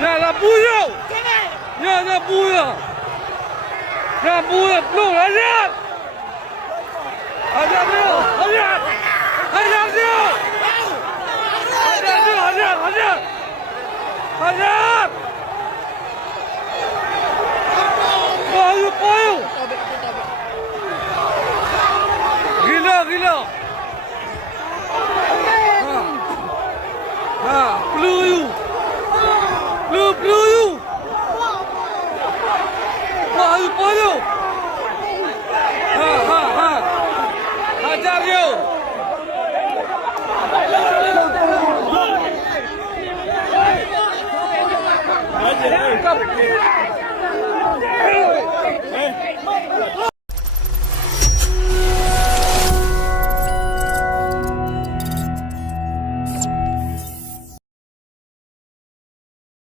Nhà là bui đâu? Nhà bui à? Nhà bui à? Nổ ra nha! Hãy ra điêu! Hãy ra! Hãy ra điêu! Hãy ra điêu! Hãy ra! Hãy ra! Hãy ra! Bao! Gila! Blue you! Blue you! Bao! Hajar you! Hajar you!